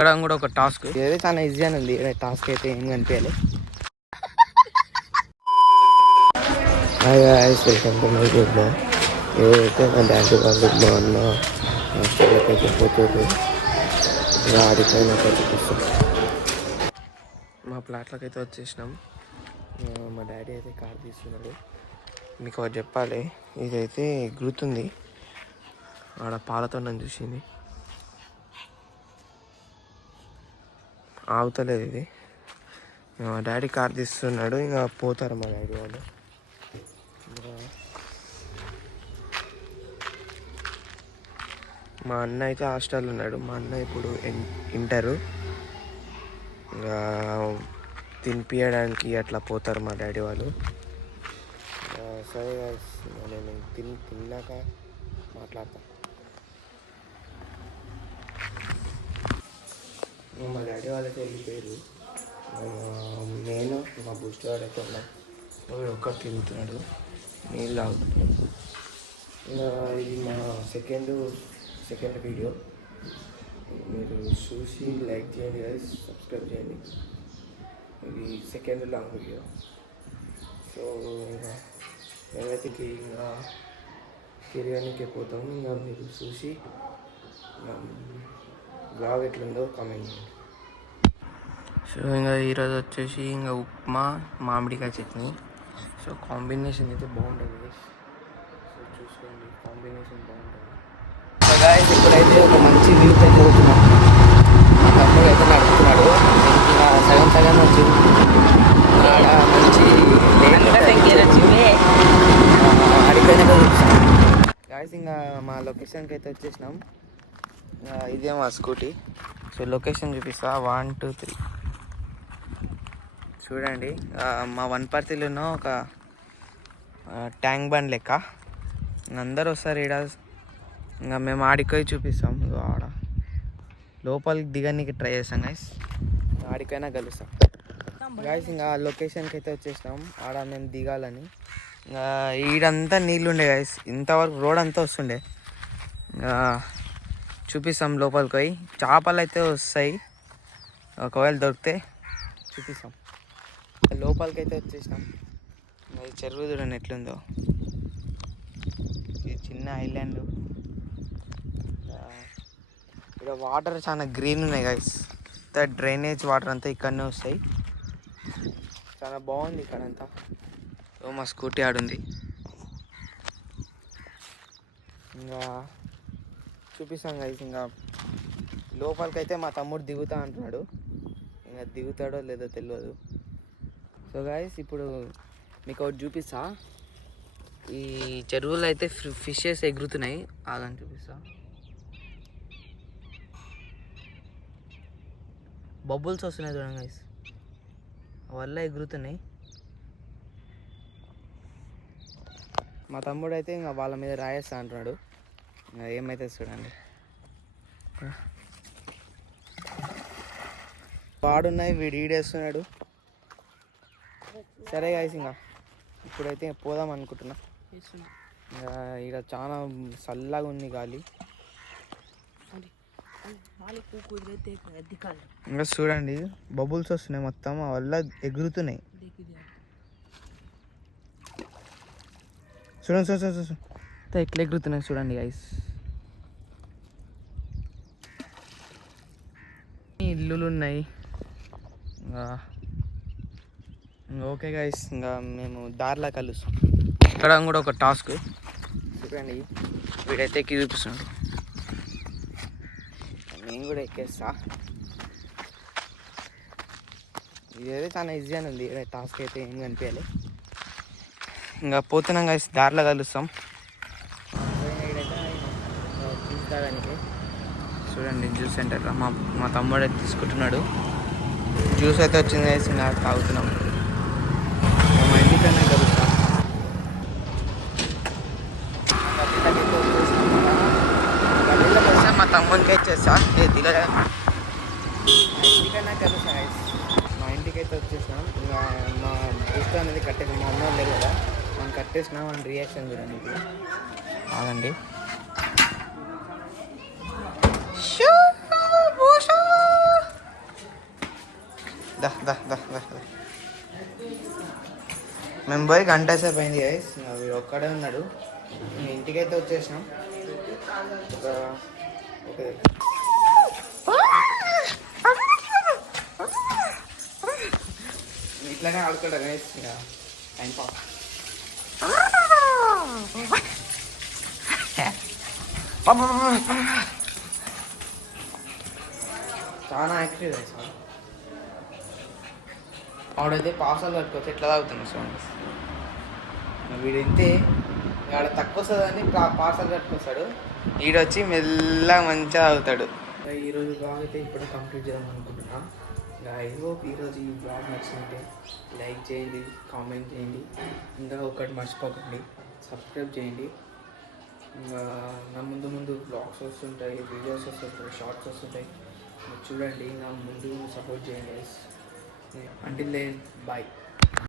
ఇక్కడ కూడా ఒక టాస్క్ ఏదైతే చాలా ఈజీ అని ఉంది. టాస్క్ అయితే ఏం కనిపించాలి. వెల్కమ్ టు మై గుడ్లో. ఏదైతే మా డాడీ వాళ్ళు మా అన్న హాస్టల్లోకి పోతుంది. ఆడిపోయిన చూపిస్తాం. మా ప్లాట్లోకి అయితే వచ్చేసినాం. మా డాడీ అయితే కార్ తీస్తున్నాడు. మీకు ఒకటి చెప్పాలి, ఇదైతే ఎగురుతుంది. ఆడ పాలతో నన్ను చూసింది, ఆగుతలేదు ఇది. మా డాడీ కార్ తీస్తున్నాడు. ఇంకా పోతారు మా డాడీ వాళ్ళు. మా అన్న అయితే హాస్టల్ ఉన్నాడు. మా అన్న ఇప్పుడు ఇంటరు. ఇంకా తినిపించడానికి అట్లా పోతారు మా డాడీ వాళ్ళు. సరే నేను తిన్నాక మాట్లాడతా. మా డాడీ వాళ్ళైతే వెళ్ళిపోయారు. నేను మా బుష్టి వాడైతే ఉన్నాం. వీడు ఒక్కడు తిరుగుతున్నాడు, నీళ్ళు తాగుతున్నాడు. ఇంకా ఇది మా సెకండ్ వీడియో. మీరు చూసి లైక్ చేయండి, సబ్స్క్రైబ్ చేయండి. ఇది సెకండ్ లాంగ్ వీడియో. సో ఇంకా మేమైతే ఇంకా తిరగడానికి పోతాము. ఇంకా మీరు చూసి బ్లాగ్ ఎట్లుందో కామెంట్ చేయండి. సో ఇంకా ఈరోజు వచ్చేసి ఇంకా ఉప్మా, మామిడికాయ చట్నీ. సో కాంబినేషన్ అయితే బాగుంటుంది. సో చూసుకోండి, కాంబినేషన్ బాగుంటుంది. సో గాయ్స్, ఇప్పుడైతే ఒక మంచి వ్యూ అయితే పోతున్నాం. తమ్ముడు అయితే నడుపుతున్నాడు. ఇంకా సగం వచ్చింది. మంచి అడిగిపోయినా గాయ్స్, ఇంకా మా లొకేషన్కి అయితే వచ్చేసినాం. ఇదే మా స్కూటీ. సో లొకేషన్ చూపిస్తా. 1 2 3 చూడండి. మా వనపర్తిలోనో ఒక ట్యాంక్ బండ్ లెక్క. అందరూ వస్తారు ఈడ. ఇంకా మేము ఆడిపోయి చూపిస్తాం. ఆడ లోపలికి దిగడానికి ట్రై చేస్తాం గైస్. ఆడికైనా కలుస్తాం గైస్. ఇంకా లొకేషన్కి అయితే వచ్చేసినాం. ఆడ మేము దిగాలని. ఇంకా ఈడంతా నీళ్ళుండే గైస్. ఇంతవరకు రోడ్ అంతా వస్తుండే. చూపిస్తాం లోపలికి పోయి. చేపలు అయితే వస్తాయి, ఒకవేళ దొరికితే చూపిస్తాం. లోపలికి అయితే వచ్చేసినాం. ఈ చెరువు చూడండి ఎట్లుందో. ఇది చిన్న ఐలాండ్. ఇక్కడ వాటర్ చాలా గ్రీన్ ఉన్నాయి గైస్. డ్రైనేజ్ వాటర్ అంతా ఇక్కడనే వస్తాయి. చాలా బాగుంది ఇక్కడంతా. సో మా స్కూటీ ఆడుంది. ఇంకా చూపిస్తాం గైస్. ఇంకా లోపలికైతే మా తమ్ముడు దిగుతా అంటున్నాడు. ఇంకా దిగుతాడో లేదో తెలియదు. సో గైస్, ఇప్పుడు మీకు ఒకటి చూపిస్తా. ఈ చెరువులో అయితే ఫిషెస్ ఎగురుతున్నాయి. ఆగని చూపిస్తా. బబుల్స్ వస్తున్నాయి చూడండి గైస్, వల్ల ఎగురుతున్నాయి. మా తమ్ముడు అయితే ఇంకా వాళ్ళ మీద రాయేస్తా అంటున్నాడు. ఏమైతే చూడండి. వాడున్నాయి, వీడు ఈడేస్తున్నాడు. సరే గైస్, ఇంకా ఇప్పుడైతే పోదాం అనుకుంటున్నా. ఇంకా ఇక్కడ చాలా చల్లగా ఉంది గాలి. ఇంకా చూడండి, బబుల్స్ వస్తున్నాయి మొత్తం, వల్ల ఎగురుతున్నాయి. చూడండి ఎట్లా ఎగురుతున్నాయి చూడండి గైస్. ఇల్లులు ఉన్నాయి. ఓకే గైస్, ఇంకా మేము దారిలో కలుస్తాం. ఇక్కడ కూడా ఒక టాస్క్ చూడండి. వీడైతే ఎక్కి చూపిస్తున్నాడు. నేను కూడా ఎక్కేస్తా. ఇదైతే చాలా ఈజీ అని ఉంది. టాస్క్ అయితే ఏం కనిపించాలి. ఇంకా పోతున్నాం గైస్, దారిలో కలుస్తాం. తీసుకోవడానికి చూడండి జ్యూస్ సెంటర్లో మా తమ్ముడు అయితే తీసుకుంటున్నాడు. జ్యూస్ అయితే వచ్చింది గైస్. ఇంకా తాగుతున్నాం. మా ఇంటికన్నా కలుస్తాం. గల్లీలోకి వస్తే మా తమ్మునికి ఇచ్చేస్తా. ఇంటికన్నా కలుస్తాం గైస్. మా ఇంటికి అయితే వచ్చేసినాం. ఇంకా మా బుక్ అనేది కట్టేసి మా అమ్మ లేదు కదా, మనం కట్టేసినాం అని రియాక్షన్ చూడండి. ఆగండి. దా దా దా దా దా. మేము పోయి గంట సేపు అయింది గైస్, వీడు ఒక్కడే ఉన్నాడు. ఇంటికైతే వచ్చేసినాం. ఓకే, ఇట్లానే ఆడుకోడా గైస్, ఇక టైం పాస్. చాలా యాక్టివ్ గైస్. ఆవిడైతే పార్సల్ కట్టుకోవచ్చు, ఎట్లా తాగుతుంది చూడండి. వీడింతే ఆడ తక్కువ వస్తుందని పార్సల్ కట్టుకొస్తాడు, ఈడొచ్చి మెల్లగా మంచిగా తాగుతాడు. ఈరోజు బ్లాగ్ అయితే ఇప్పుడు కంప్లీట్ చేద్దాం అనుకుంటున్నాం. ఐ హోప్ ఈరోజు ఈ బ్లాగ్ నచ్చింటే లైక్ చేయండి, కామెంట్ చేయండి, ఇంకా ఒకటి మర్చిపోకండి సబ్స్క్రైబ్ చేయండి. ఇంకా నా ముందు ముందు బ్లాగ్స్ వస్తుంటాయి, వీడియోస్ వస్తుంటాయి, షార్ట్స్ వస్తుంటాయి, చూడండి. నా ముందు సపోర్ట్ చేయండి. Until then, bye.